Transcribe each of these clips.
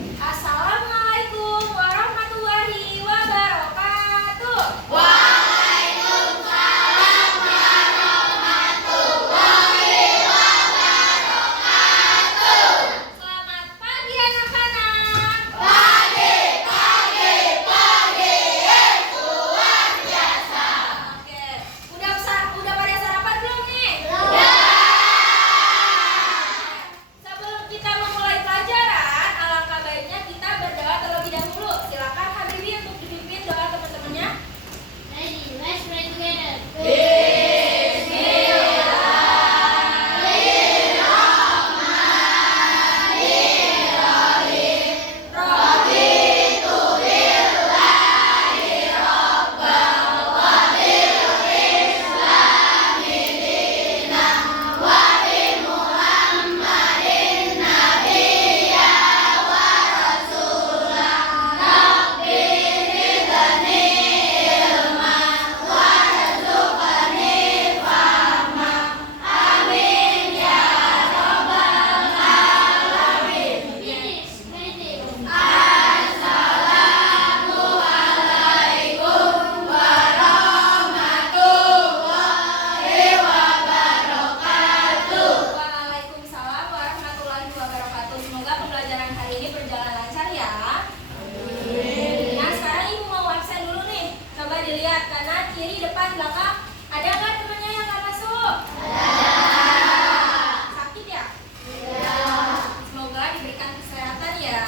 Assalamualaikum warahmatullahi wabarakatuh. Waalaikumsalam warahmatullahi wabarakatuh. Selamat pagi anak-anak. Pagi, luar biasa. Oke, udah pada sarapan belum nih? Udah. Sebelum kita memulai pelajaran, alangkah baiknya kita berdoa terlebih dahulu. Silakan Habibi untuk dipimpin doa teman-temannya. Ready, let's pray together. Waalaikumsalam warahmatullahi wabarakatuh. Semoga pembelajaran hari ini berjalan lancar ya. Nah, sekarang ibu mau absen dulu nih. Coba dilihat kanan, kiri, depan, belakang. Ada nggak temennya yang nggak masuk? Sakit ya? Semoga diberikan kesehatan ya.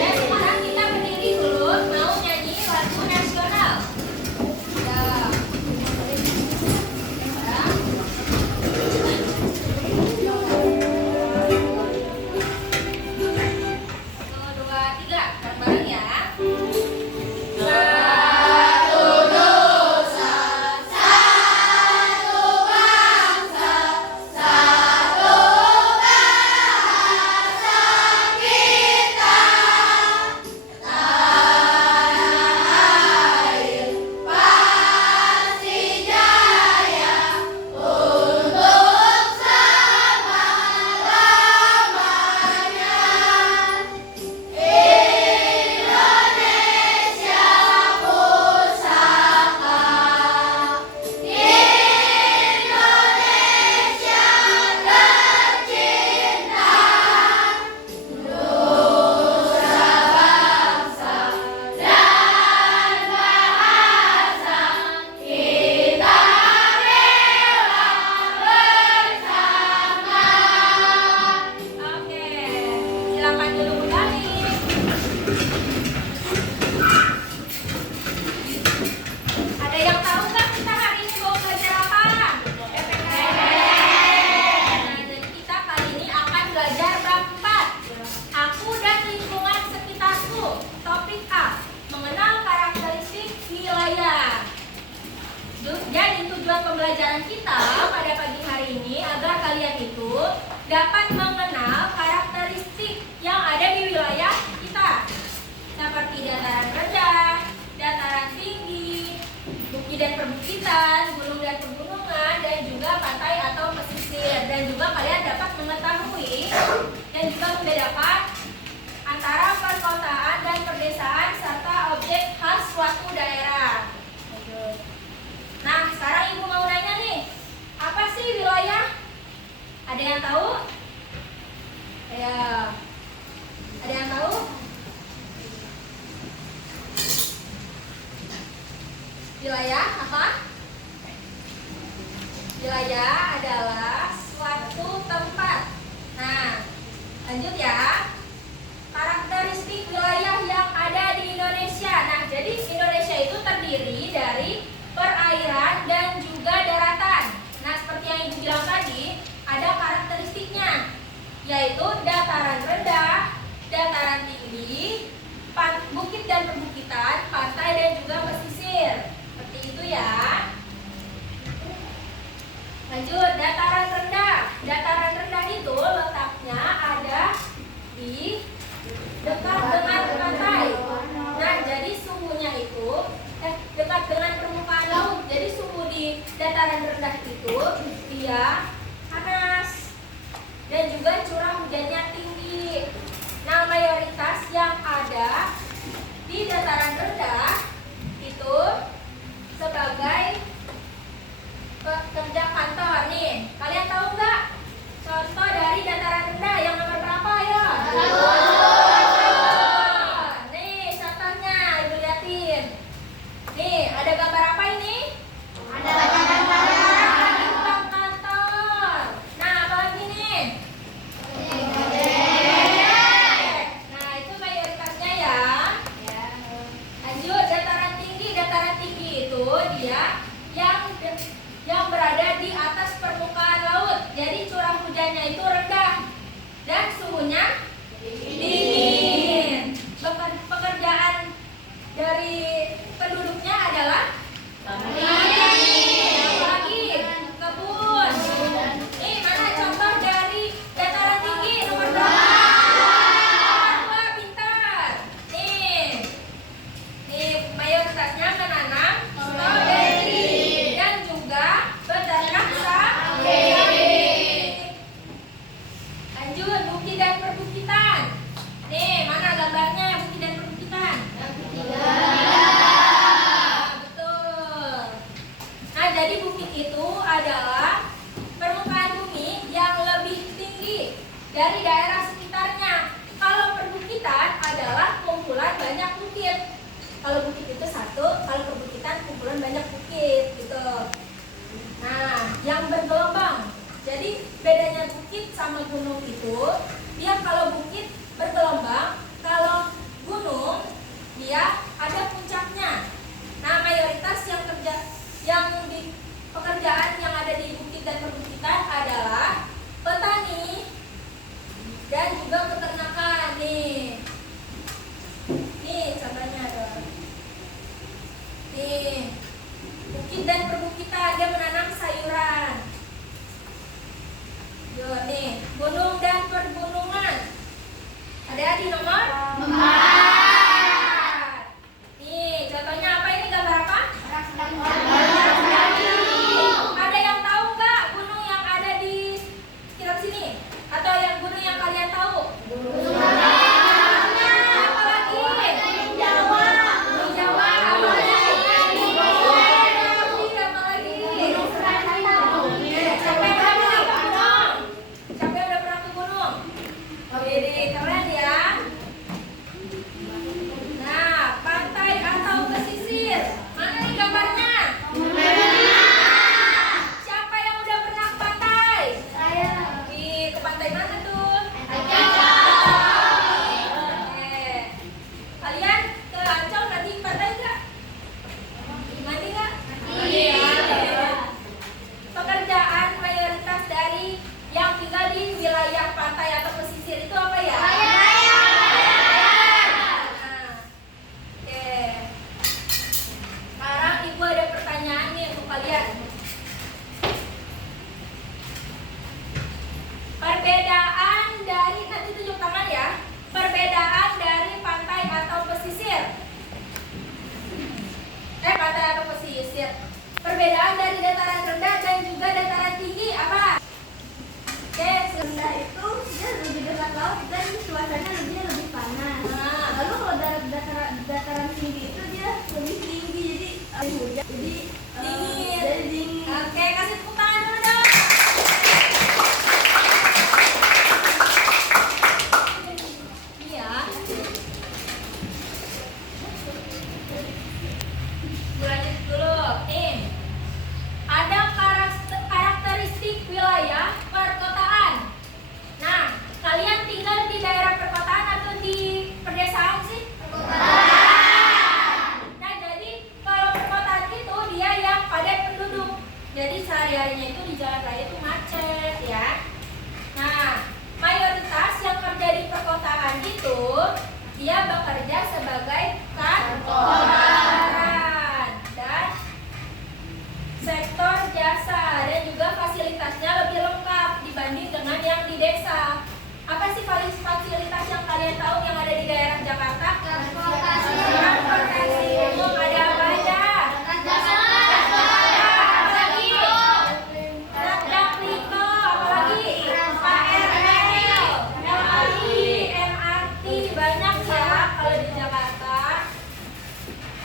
Dan sekarang kita berdiri dulu, mau nyanyi lagu nasional. Ya. Satu, dua, tiga, bareng-bareng ya. Oke, silakan duduk kembali. Ada yang tahu nggak kita hari ini mau belajar apa? Nah, jadi kita kali ini akan belajar bab 4. Aku dan lingkungan sekitarku. Topik A, mengenal karakteristik wilayah. Jadi tujuan pembelajaran kita pada pagi hari ini agar kalian itu dapat mengenal karakteristik yang ada di wilayah kita, seperti dataran rendah, dataran tinggi, bukit dan perbukitan, gunung dan pegunungan, dan juga pantai atau pesisir. Dan juga kalian dapat mengetahui dan juga membedakan antara perkotaan dan perdesaan serta objek khas suatu daerah. Nah, sekarang ibu mau nanya nih, apa sih wilayah? Ada yang tahu? Ya, ada yang tahu? Wilayah apa? Wilayah adalah suatu tempat. Nah, lanjut ya. Karakteristik wilayah yang ada di Indonesia. Nah, jadi Indonesia itu terdiri dari perairan dan juga daratan. Nah, seperti yang ibu bilang tadi, ada karakteristiknya, yaitu dataran rendah, dataran tinggi, bukit dan perbukitan, pantai dan juga pesisir. Seperti itu ya. Lanjut, dataran rendah. Dataran rendah itu letaknya ada di dekat dengan pantai. Nah, jadi suhunya itu dekat dengan permukaan laut. Jadi suhu di dataran rendah itu dia panas dan juga curah hujannya tinggi. Nah, bukit dan perbukitan. Nih, mana gambarnya bukit dan perbukitan? Betul. Nah, jadi bukit itu adalah permukaan bumi yang lebih tinggi dari daerah sekitarnya. Kalau perbukitan adalah kumpulan banyak bukit. Kalau bukit itu satu, kalau perbukitan kumpulan banyak bukit gitu. Nah, yang bergelombang. Jadi bedanya bukit sama gunung itu, dia kalau bukit bergelombang, kalau gunung dia ada puncaknya. Nah, mayoritas pekerjaan yang ada di bukit dan perbukitan adalah petani dan juga peternakan. Nih contohnya tuh. Nih, bukit dan perbukitan dia menanam sayuran. Yo, nih, gunung dan pergunungan. Ada di nomor 4. Nih, contohnya apa ini, gambar apa? Ada yang tahu nggak gunung yang ada di sekitar sini? Atau yang gunung yang kalian tahu? Apa lagi? Di Jawa. Apa lagi? Apa lagi? Siapa yang udah pernah ke gunung? Siapa yang udah pernah ke gunung? Jadi keren ya. Nah, pantai atau pesisir. Mana nih gambarnya? Siapa yang udah pernah ke pantai? Saya. Ke pantai mana tuh? Kalian ke Ancol nanti pantai nggak? Mandi nggak? Pekerjaan mayoritas dari yang tinggal di wilayah pantai atau pesisir itu apa ya? Oke. Sekarang ibu ada pertanyaan nih untuk kalian. Perbedaan dari, nanti tunjuk tangan ya. Perbedaan dari pantai atau pesisir. Pantai atau pesisir. Perbedaan dari dataran rendah dan juga dataran tinggi apa? Oke, Rendah itu dia lebih dekat laut dan suasananya lebih panas. Nah. Lalu kalau dataran tinggi itu dia lebih tinggi, jadi hujan, dingin. jadi dingin. Oke, kasih tepuk tangan dulu dong. Iya. Lanjut dulu. Nih, ada karakteristik wilayah perkotaan. Nah, kalian tinggal di daerah perkotaan atau di pedesaan sih? Nah, jadi kalau perkotaan itu dia yang padat penduduk. Jadi sehari-harinya itu di jalan raya itu macet ya. Nah, mayoritas yang kerja di perkotaan itu dia bekerja sebagai kantoran dan sektor jasa, dan juga fasilitasnya lebih lengkap dibanding dengan yang di desa. Apa sih fasilitas yang kalian tahu yang ada di daerah Jakarta? Transportasi umum, ada apa aja? Apalagi? Dakliko, apalagi? KRL, MRT, banyak ya kalau di Jakarta.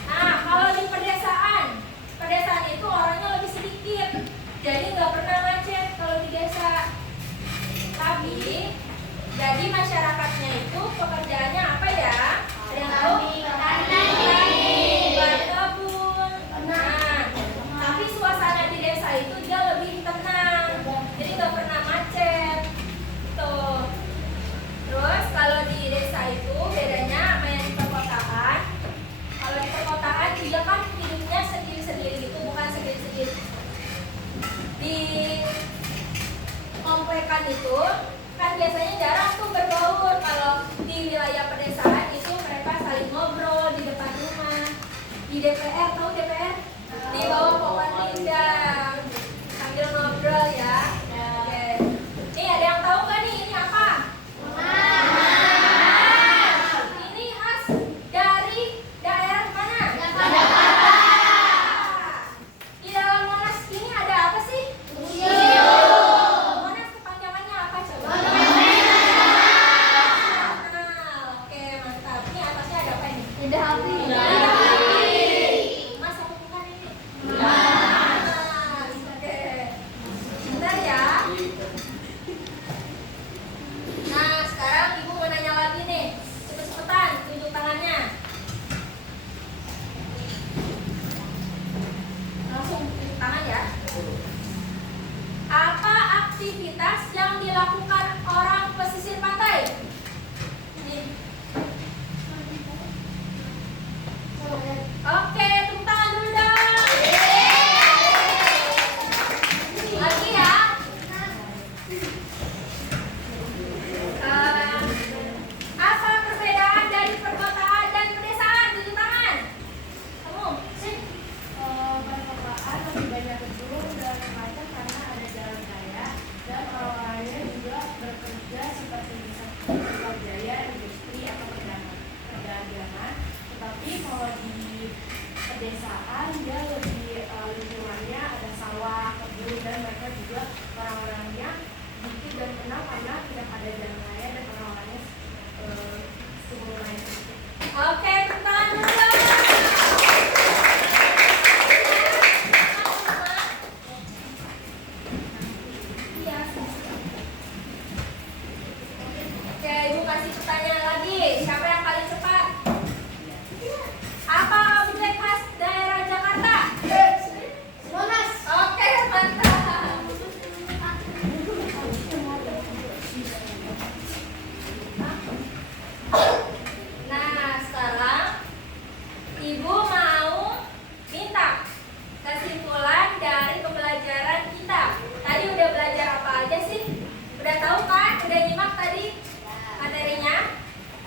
Nah, kalau di pedesaan itu orangnya lebih sedikit, jadi nggak pernah macet kalau di desa. Tapi jadi masyarakatnya itu pekerjaannya apa ya? Ada yang tahu? Berkebun. Nah, tapi suasana di desa itu dia lebih tenang, jadi nggak pernah macet. Tuh. Terus kalau di desa itu bedanya sama yang di perkotaan. Kalau di perkotaan dia kan hidupnya sendiri-sendiri gitu, bukan sendiri-sendiri. Di komplekan itu kan biasanya jarang tuh bergaul. Kalau di wilayah pedesaan itu mereka saling ngobrol di depan rumah, di DPR, tahu DPR? Di bawah pohon rindang sambil ngobrol ya. Oke. Nih ada yang tahu nggak nih ini apa? Ini khas dari daerah mana? Di dalam Monas ini ada apa sih? Monas kepanjangannya apa coba?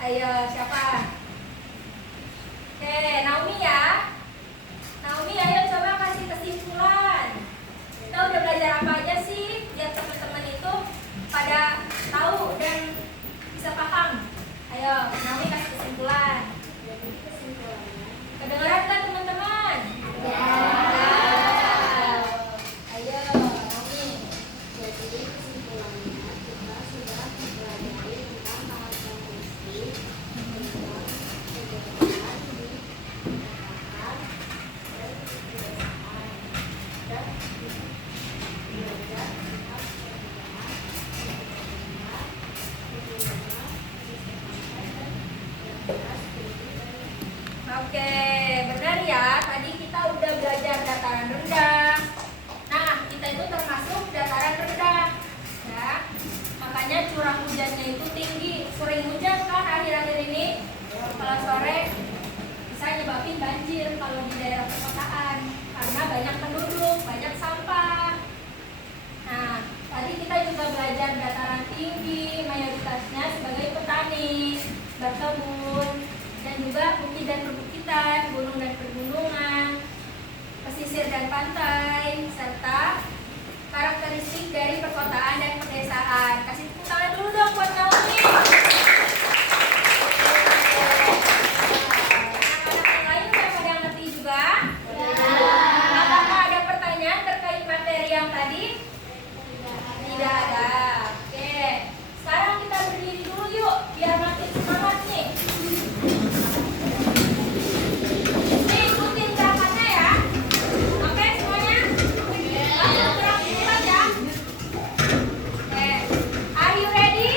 Ayo, siapa? Oke, Naomi ya. Naomi, ayo coba kasih kesimpulan. Kita udah belajar apa aja sih? Biar teman-teman itu pada tahu dan bisa paham. Ayo, Naomi kasih kesimpulan. Kedengeran kan teman-teman? Ya. Ayo, Naomi. Jadi kesimpulannya kita sudah mempelajari tentang karakteristik tentang keberadaan di masyarakat dan kebiasaan dan belajar tentang perbedaan Oke, benar ya. Tadi kita udah belajar dataran rendah. Nah, kita itu termasuk dataran rendah. Ya. Makanya curah hujannya itu tinggi. Sering hujan kan akhir-akhir ini. Kalau sore bisa nyebabin banjir kalau di daerah perkotaan karena banyak penduduk, banyak sampah. Nah, tadi kita juga belajar dataran tinggi, mayoritasnya sebagai petani, berkebun, dan juga bukit dan perbukitan, gunung dan pegunungan, pesisir dan pantai, serta karakteristik dari perkotaan dan pedesaan. Kasih tepuk tangan dulu dong buat Naomi. Anak-anak yang lain udah pada ngerti juga? Apakah ada pertanyaan terkait materi yang tadi? Tidak ada. Oke. Sekarang kita berdiri dulu yuk, biar makin semangat nih. Nih, ikutin gerakannya ya. Oke semuanya? Langsung gerak cepat ya. Oke. Are you ready?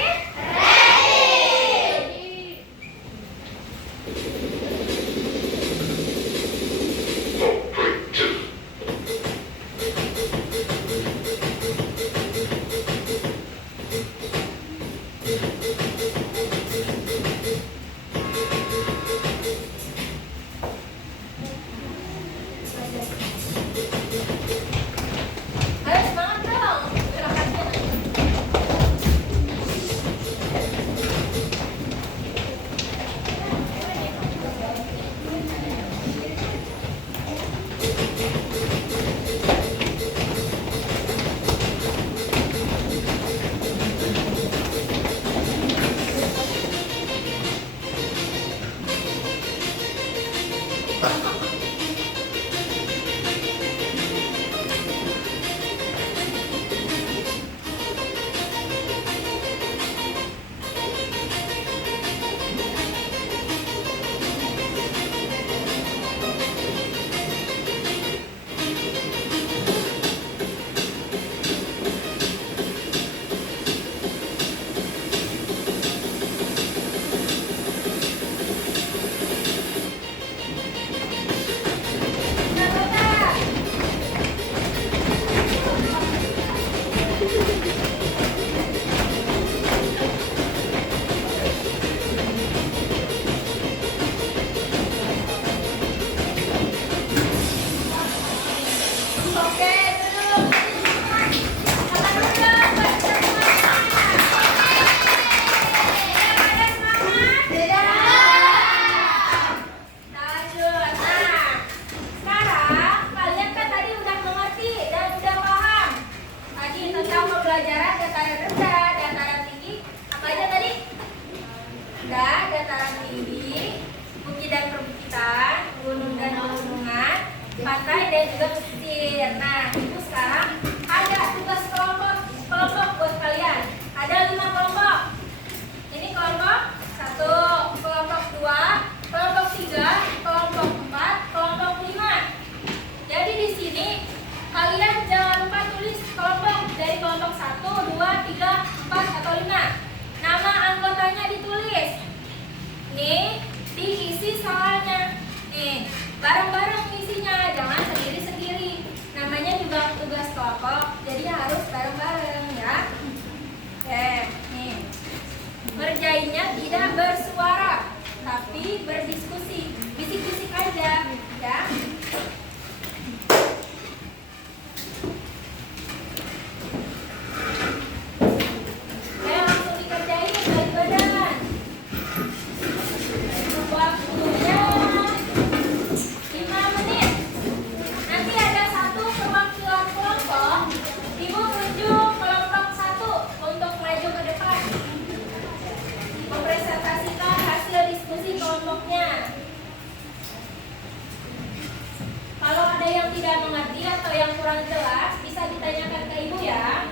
Ayo semangat dong. Gerakannya. Oke, duduk. Makan dulu dong, buat semuanya. Pada semangat? Lanjut. Nah, sekarang kalian kan tadi udah mengerti dan udah paham tadi tentang pembelajaran dataran rendah, dataran tinggi. Apa aja tadi? Udah, dataran tinggi, bukit dan perbukitan, gunung dan pegunungan, pantai dan juga pesisir. Nah, itu sekarang ada tugas kelompok buat kalian. Ada 5 kelompok. Ini kelompok 1, kelompok 2, kelompok 3, kelompok 4, kelompok 5. Jadi di sini kalian jangan lupa tulis kelompok dari kelompok 1, 2, 3, 4 atau 5. Nama anggotanya ditulis. Nih, diisi soalnya. Nih, bareng-bareng isinya, jangan sendiri-sendiri. Namanya juga tugas kelompok, jadi harus bareng-bareng ya. Oke, nih. Ngerjainnya tidak bersuara, tapi berdiskusi. Bisik-bisik aja, ya. Ayo langsung dikerjain dari badan. tidak mengerti atau yang kurang jelas bisa ditanyakan ke ibu ya.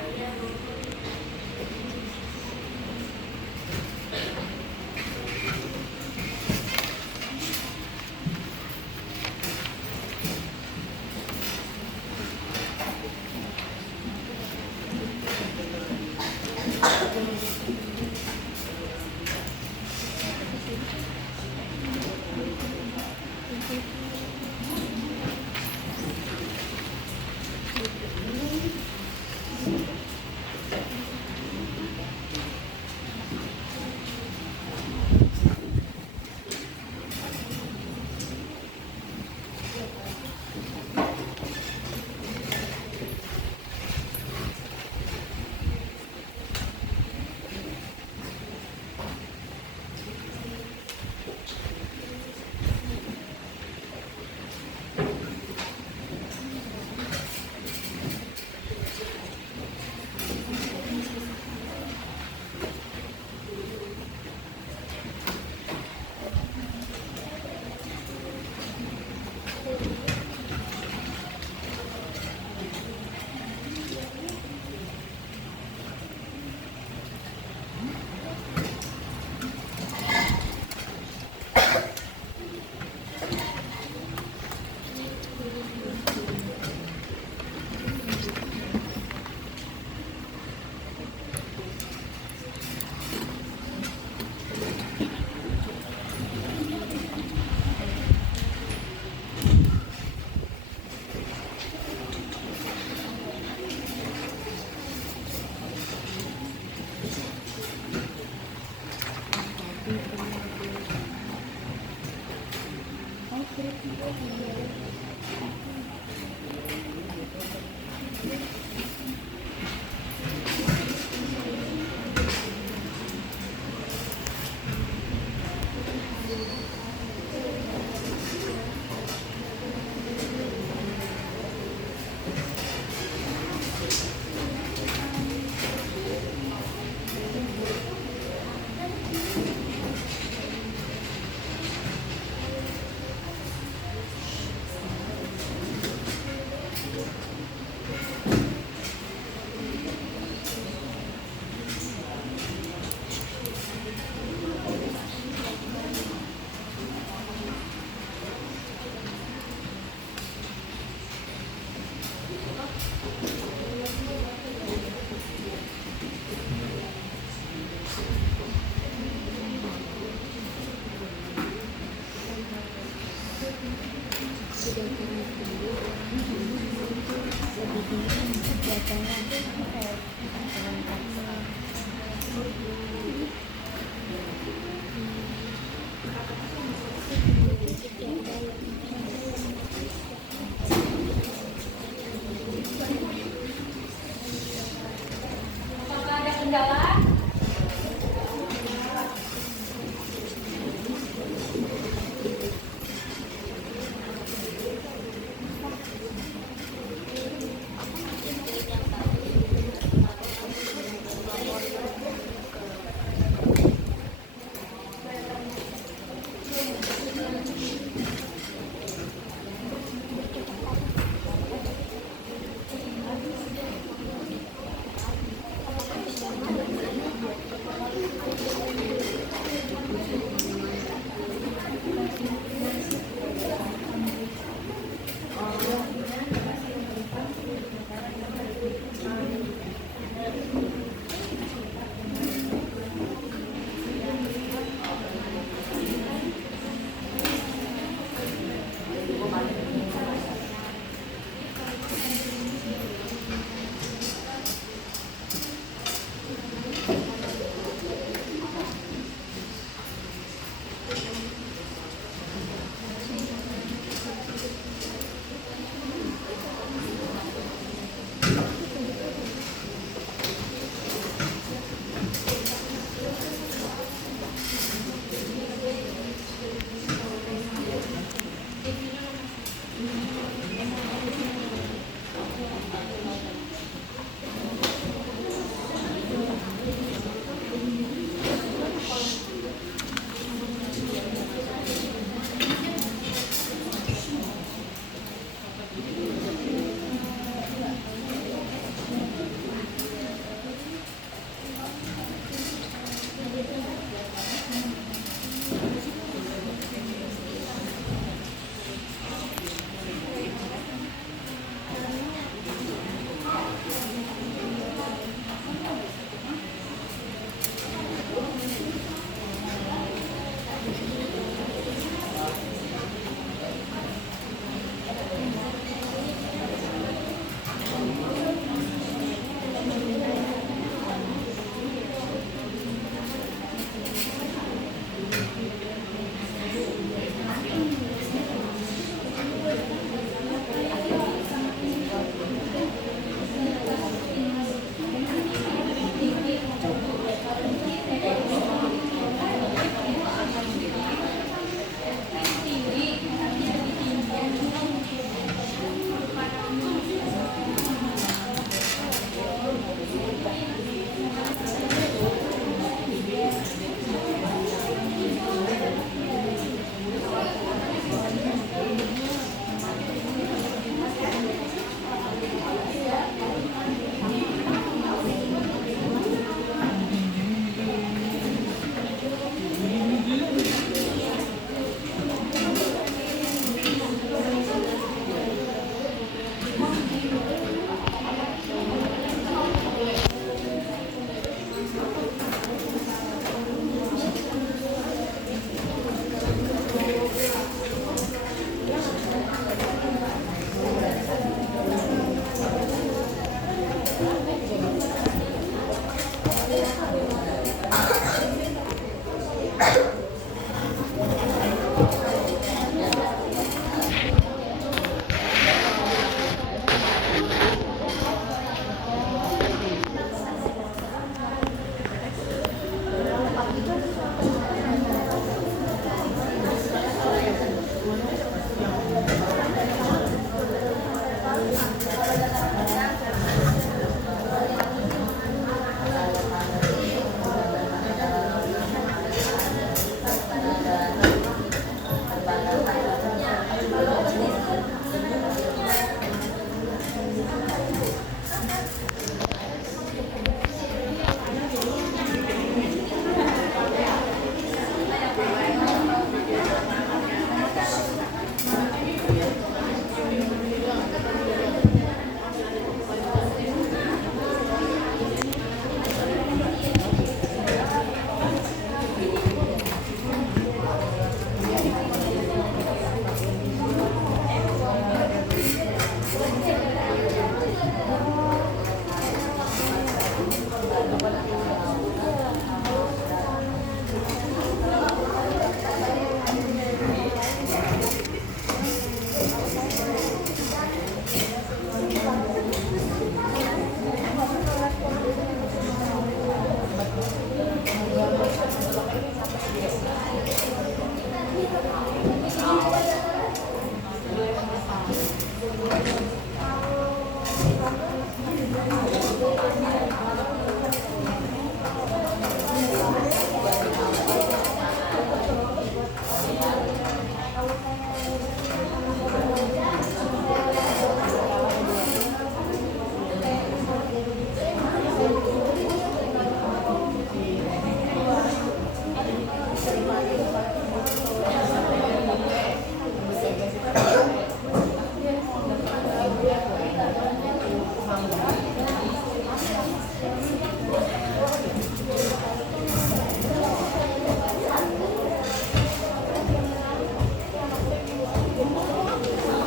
Apakah ada kendala?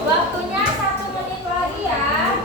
Waktunya 1 menit lagi ya.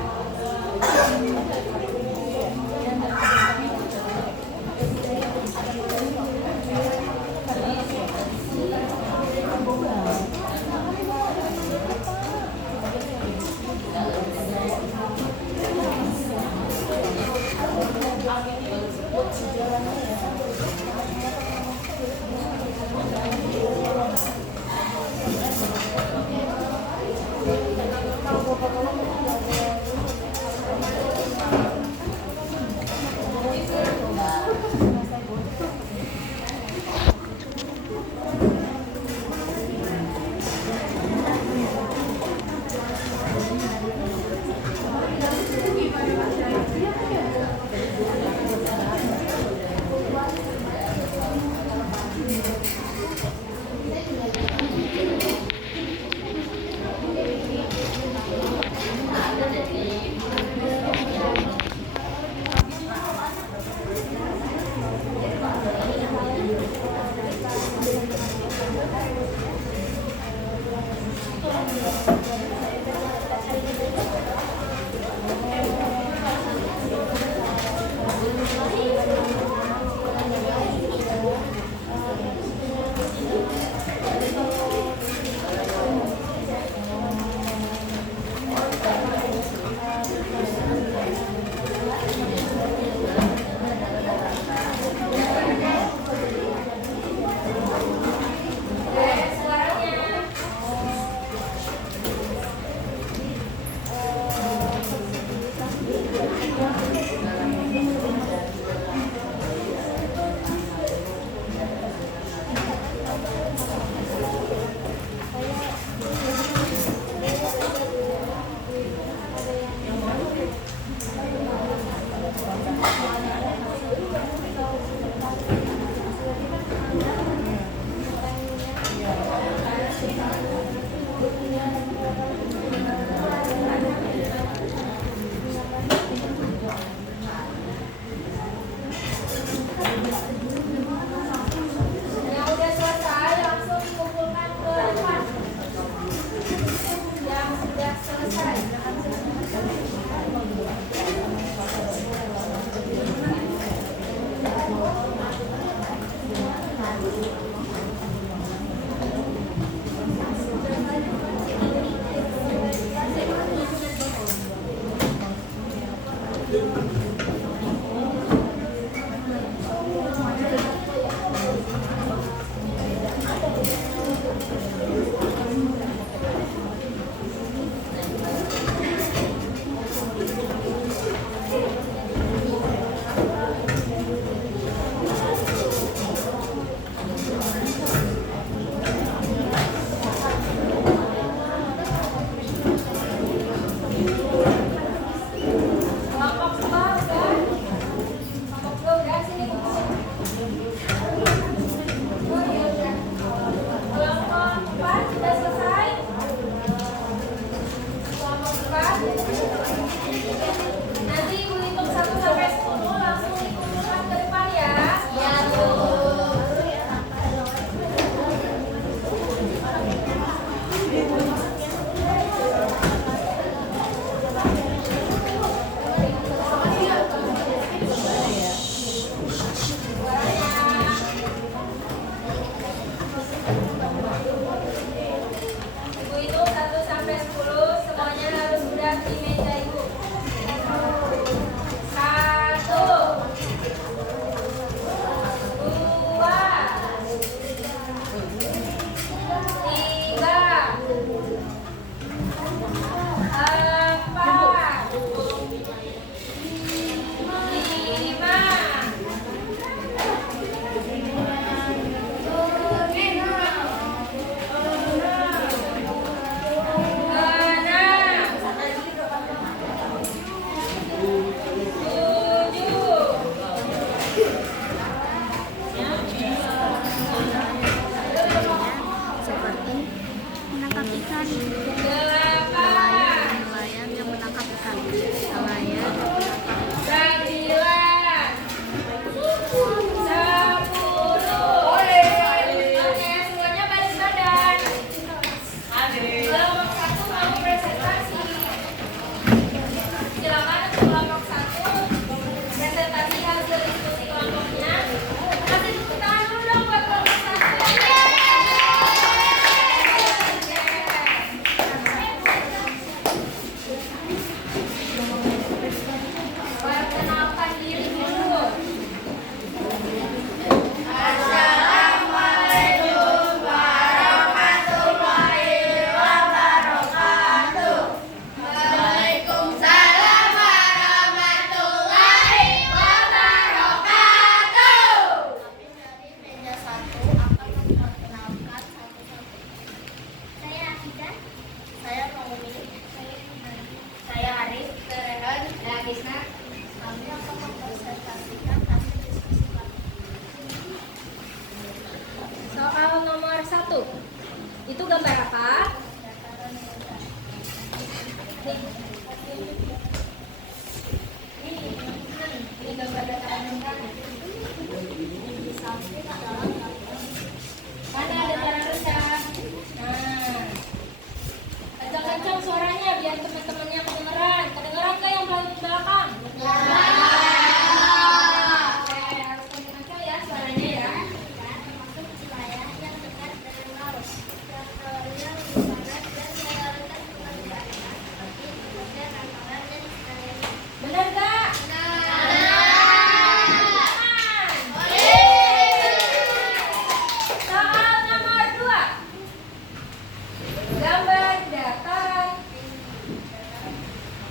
satu. Itu gambar apa? Ini gambar dataran rendah. Mana dataran rendah? Nah, kencang-kencang suaranya biar teman-temannya kedengeran. Kedengeran nggak yang belakang? Harus kencang ya suaranya ya. Termasuk wilayah yang dekat dengan laut, yang kalorinya lebih panas dan mayoritas pekerjaannya seperti bekerja kantoran dan sebagainya. Benar nggak? Soal nomor 2. Gambar dataran.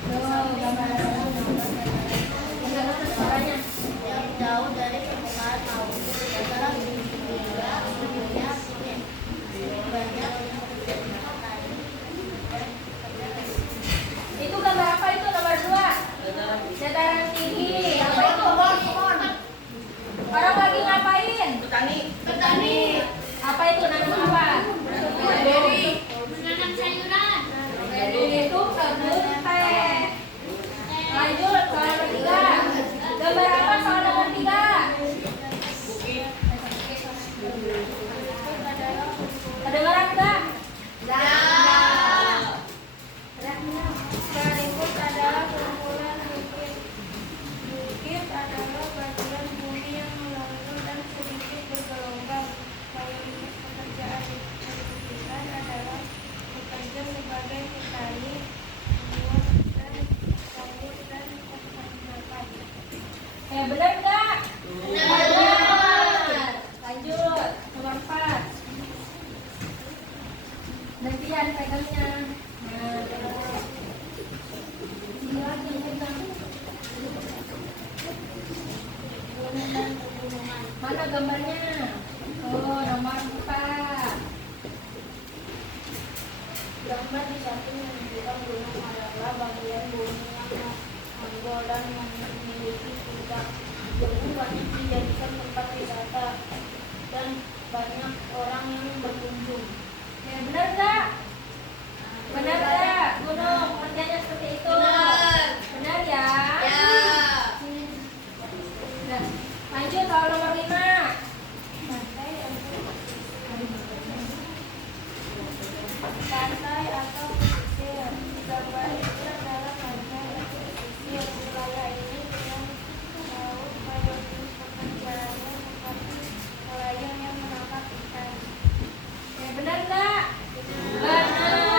Gambar dataran. Kedengeran suaranya. Yang jauh dari permukaan laut, dataran tinggi hingga ujungnya sulit. Banyak pekerjaan petani dan pekerja. Itu gambar apa itu nomor 2? Dataran tinggi. Apa itu? Orang lagi ngapain? Petani. Apa itu nanam apa? Menanam sayuran. Itu kebun teh. Lanjut soal nomor 3. Gambar apa soal nomor 3? Kedengeran nggak? Berikut adalah kumpulan bukit. Bukit adalah bagian bumi yang melonjak dan sedikit bergelombang. Mayoritas pekerjaan dibutuhkan adalah bekerja sebagai petani, membuat dan sawit dan peternakan. Benar nggak? Benar. Lanjut nomor 4. Gantian pegangnya. Nah, ini lagi yang pegang. Gunung dan pegunungan. Mana gambarnya? Oh, nomor 4. Gambar di samping menunjukkan gunung adalah bagian bumi yang menggol dan memiliki puncak. Gunung banyak dijadikan tempat wisata dan banyak orang yang berkunjung. Benar nggak? Benar nggak? Gunung kerjanya seperti itu. Benar ya? Nah, lanjut soal nomor 5. Pantai atau pesisir. Gambar itu adalah pantai atau pesisir. Wilayah ini dengan laut mayoritas pekerjaannya seperti nelayan yang menangkap ikan. Benar nggak? Benar.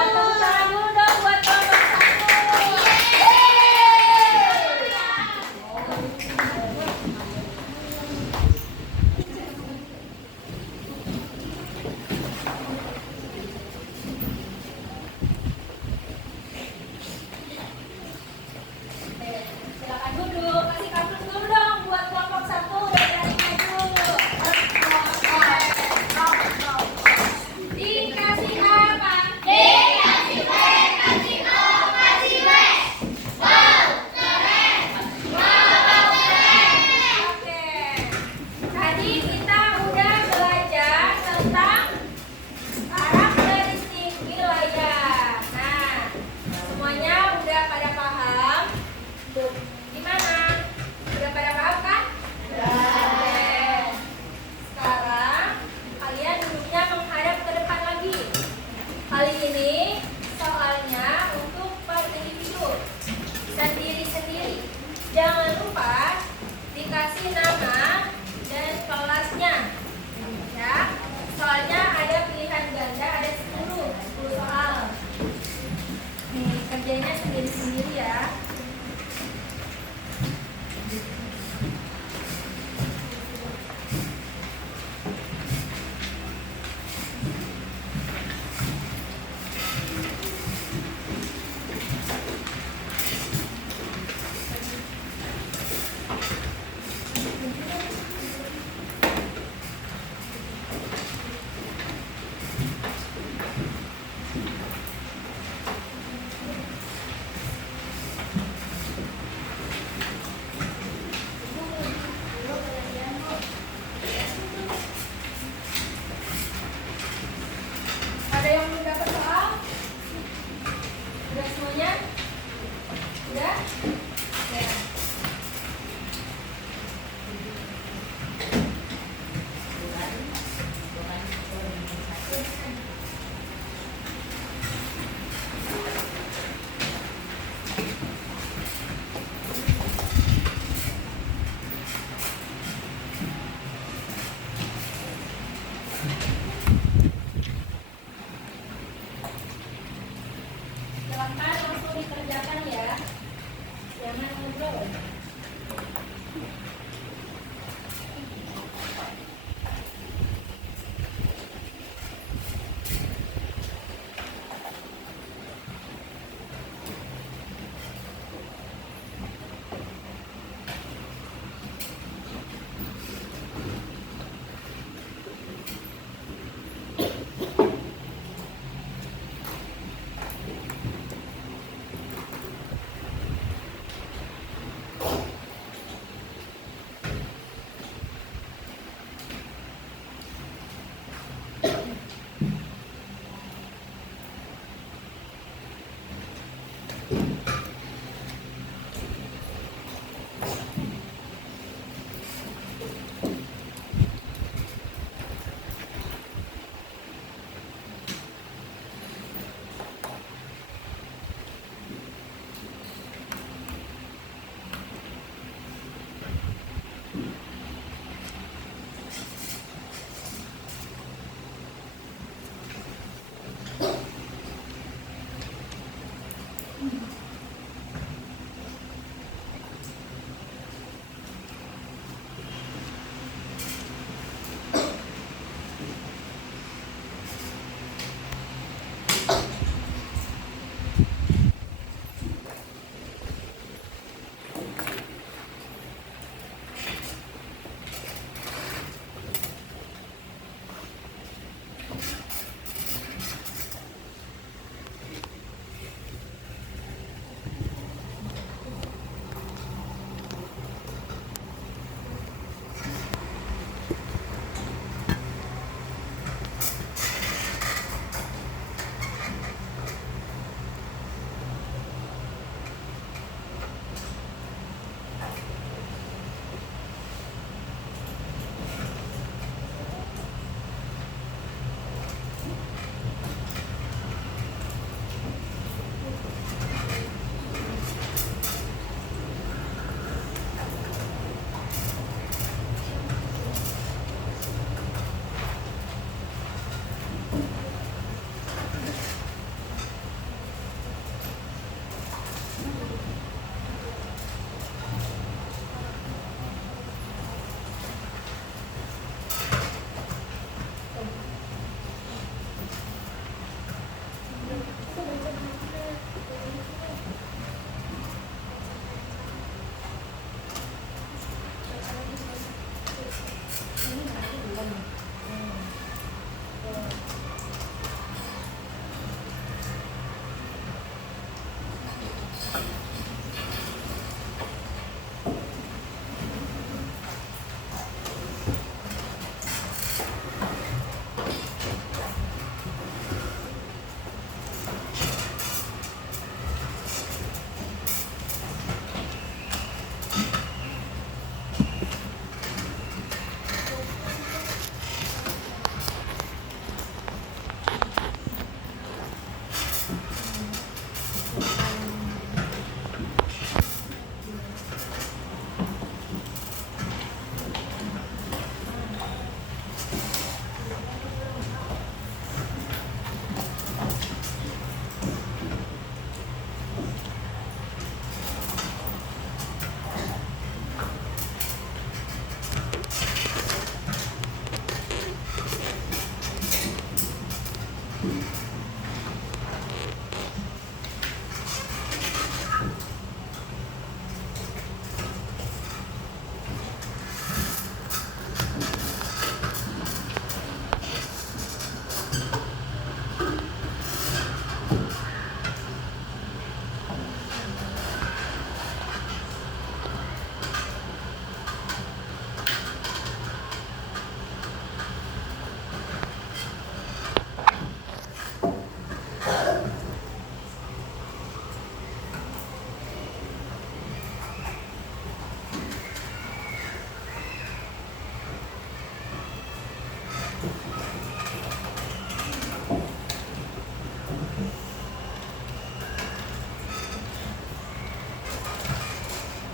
Tepuk tangan dulu dong buat nomor 1.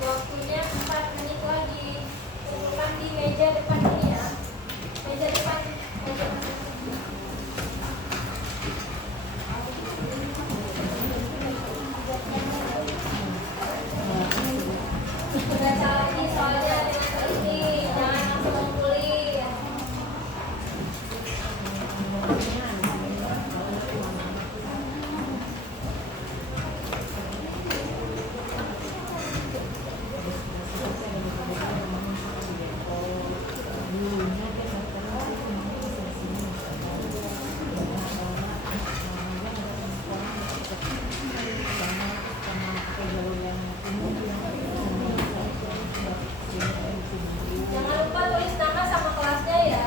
Waktunya 4 menit lagi. Kumpulkan di meja depan ini ya. Meja depan. Meja depan. Baca lagi soalnya dengan teliti, jangan langsung ngumpulin. Jangan lupa tulis nama sama kelasnya ya.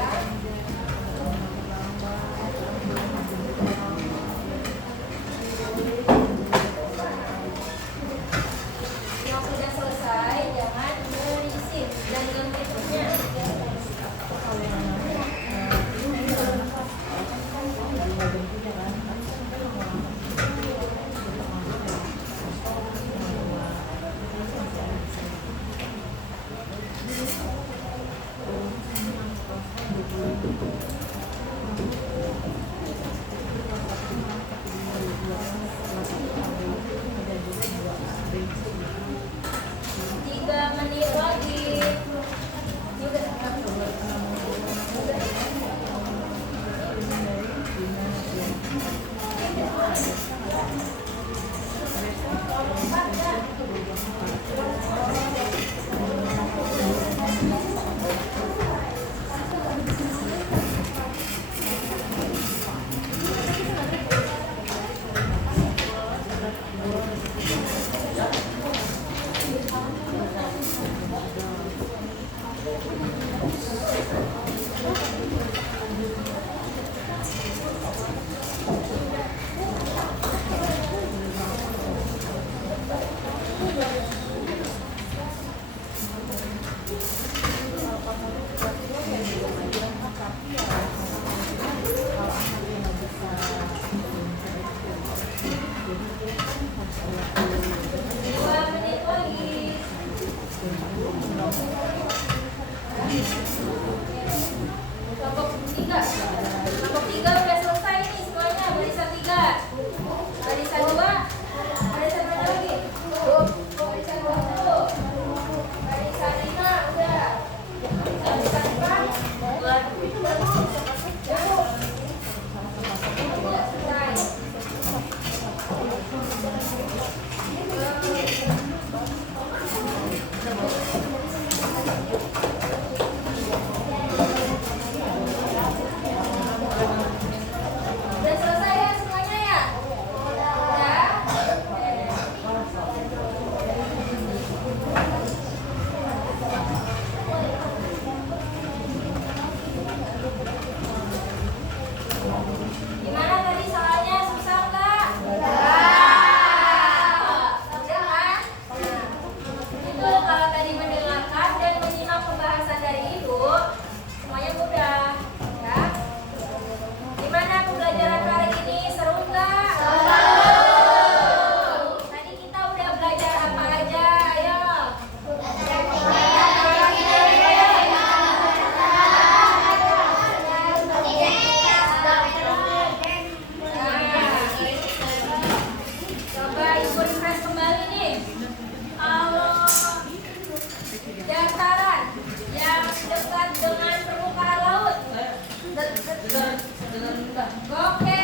Oke.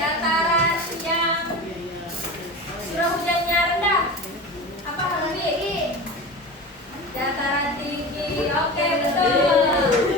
Dataran yang curah hujannya rendah. Apa Kang Bi? Dataran tinggi. Oke, betul.